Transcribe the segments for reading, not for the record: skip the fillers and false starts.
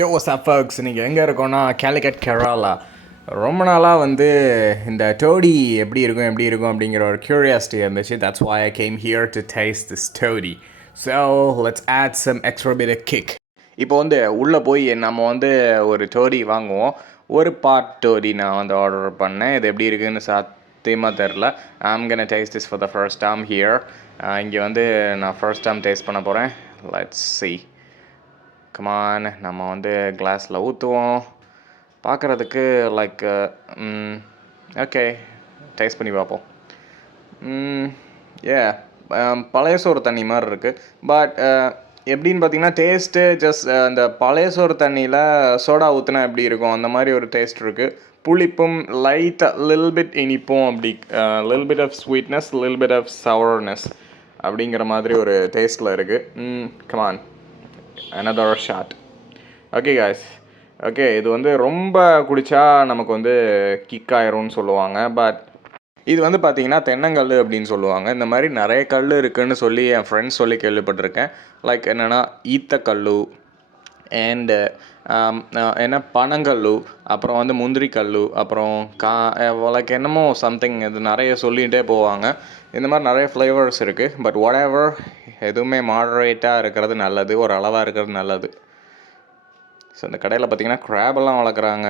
யோ WhatsApp folks, நீங்கள் எங்கே இருக்கோன்னா கேலிக்கட் கேரளா. ரொம்ப நாளாக வந்து இந்த டோடி எப்படி இருக்கும் அப்படிங்கிற ஒரு க்யூரியாசிட்டி இருந்துச்சு. That's why I came here to taste this toddy. So let's add some extra bit of kick. இப்போ வந்து உள்ளே போய் நம்ம வந்து ஒரு டோடி வாங்குவோம். ஒரு பார்ட் டோடி நான் வந்து ஆர்டர் பண்ணேன். இது எப்படி இருக்குதுன்னு சத்தியமாக தெரில. I'm gonna taste this for the first time here. இங்கே வந்து நான் ஃபர்ஸ்ட் டைம் டேஸ்ட் பண்ண போகிறேன். Let's see. கமான், நம்ம வந்து கிளாஸில் ஊற்றுவோம். பார்க்குறதுக்கு லைக் ஓகே, டேஸ்ட் பண்ணி பார்ப்போம். ஏ பழைய சோறு தண்ணி மாதிரி இருக்குது. பட் எப்படின்னு பார்த்தீங்கன்னா டேஸ்ட்டு ஜஸ்ட் அந்த பழைய சோறு தண்ணியில் சோடா ஊற்றினா எப்படி இருக்கும் அந்த மாதிரி ஒரு டேஸ்ட் இருக்குது. புளிப்பும் லைட்டாக லில் பிட் இனிப்பும் அப்படி லில் பிட் ஆஃப் ஸ்வீட்னஸ், லில் பிட் ஆஃப் சவர்னஸ் அப்படிங்கிற மாதிரி ஒரு டேஸ்ட்டில் இருக்குது. Come on, another shot. Okay guys, okay, இது வந்து ரொம்ப குடித்தா நமக்கு வந்து கிக் ஆயிரும்னு சொல்லுவாங்க. பட் இது வந்து பார்த்திங்கன்னா தென்னங்கல் அப்படின்னு சொல்லுவாங்க. இந்த மாதிரி நிறைய கல் இருக்குதுன்னு சொல்லி என் ஃப்ரெண்ட்ஸ் சொல்லி கேள்விப்பட்டிருக்கேன். லைக் என்னென்னா ஈத்தக்கல் அண்டு என்ன பனங்கல், அப்புறம் வந்து முந்திரி கல், அப்புறம் லைக் என்னமோ சம்திங், இது நிறைய சொல்லிகிட்டே போவாங்க. இந்த மாதிரி நிறைய ஃப்ளேவர்ஸ் இருக்குது. பட் whatever, எதுவுமே மாடரேட்டாக இருக்கிறது நல்லது, ஒரு அளவாக இருக்கிறது நல்லது. ஸோ இந்த கடையில் பார்த்திங்கன்னா க்ராபெல்லாம் வளர்க்குறாங்க.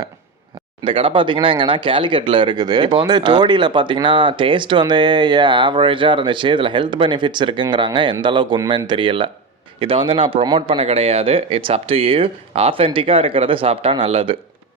இந்த கடை பார்த்திங்கன்னா எங்கன்னா கேலிக்கட்டில் இருக்குது. இப்போ வந்து டோடியில் பார்த்திங்கன்னா டேஸ்ட் வந்து ஆவரேஜாக இருந்துச்சு. இதில் ஹெல்த் பெனிஃபிட்ஸ் இருக்குங்கிறாங்க. எந்த அளவுக்கு உண்மைன்னு தெரியல. இதை வந்து நான் ப்ரொமோட் பண்ண கிடையாது. It's up to you. ஆத்தென்டிக்காக இருக்கிறது சாப்பிட்டா நல்லது.